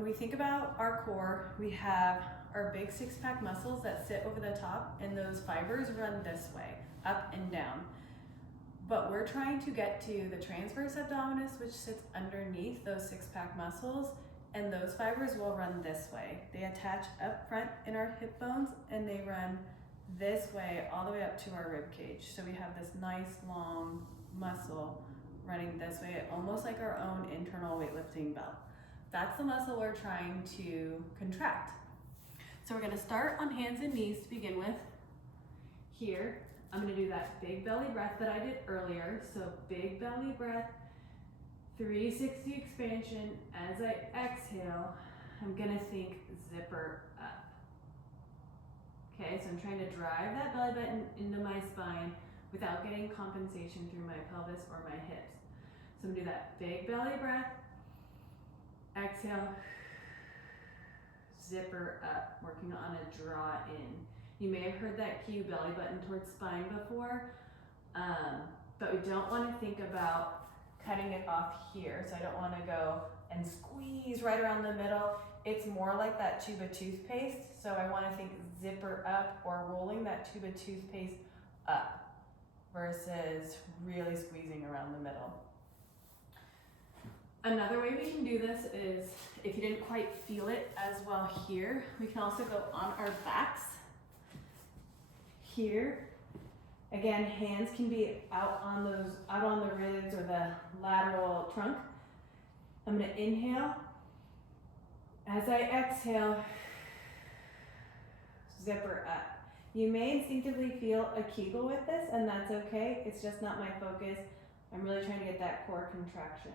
when we think about our core, we have our big six-pack muscles that sit over the top, and those fibers run this way, up and down. But we're trying to get to the transverse abdominis, which sits underneath those six-pack muscles, and those fibers will run this way. They attach up front in our hip bones, and they run this way all the way up to our rib cage. So we have this nice long muscle running this way, almost like our own internal weightlifting belt. That's the muscle we're trying to contract. So we're gonna start on hands and knees to begin with. Here, I'm gonna do that big belly breath that I did earlier. So big belly breath, 360 expansion. As I exhale, I'm gonna think zipper up. Okay, so I'm trying to drive that belly button into my spine without getting compensation through my pelvis or my hips. So I'm gonna do that big belly breath, exhale, zipper up, working on a draw in. You may have heard that cue belly button towards spine before, but we don't want to think about cutting it off here. So I don't want to go and squeeze right around the middle. It's more like that tube of toothpaste. So I want to think zipper up or rolling that tube of toothpaste up versus really squeezing around the middle. Another way we can do this is, if you didn't quite feel it as well here, we can also go on our backs. Here, again, hands can be out on the ribs or the lateral trunk. I'm gonna inhale. As I exhale, zipper up. You may instinctively feel a Kegel with this, and that's okay. It's just not my focus. I'm really trying to get that core contraction.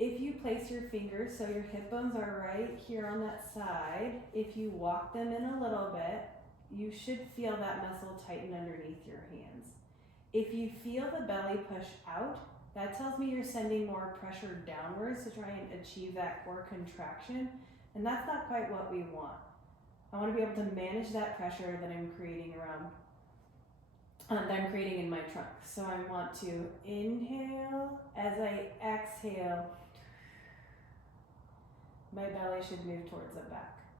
If you place your fingers so your hip bones are right here on that side, if you walk them in a little bit, you should feel that muscle tighten underneath your hands. If you feel the belly push out, that tells me you're sending more pressure downwards to try and achieve that core contraction, and that's not quite what we want. I want to be able to manage that pressure that I'm creating in my trunk. So I want to inhale. As I exhale, my belly should move towards the back.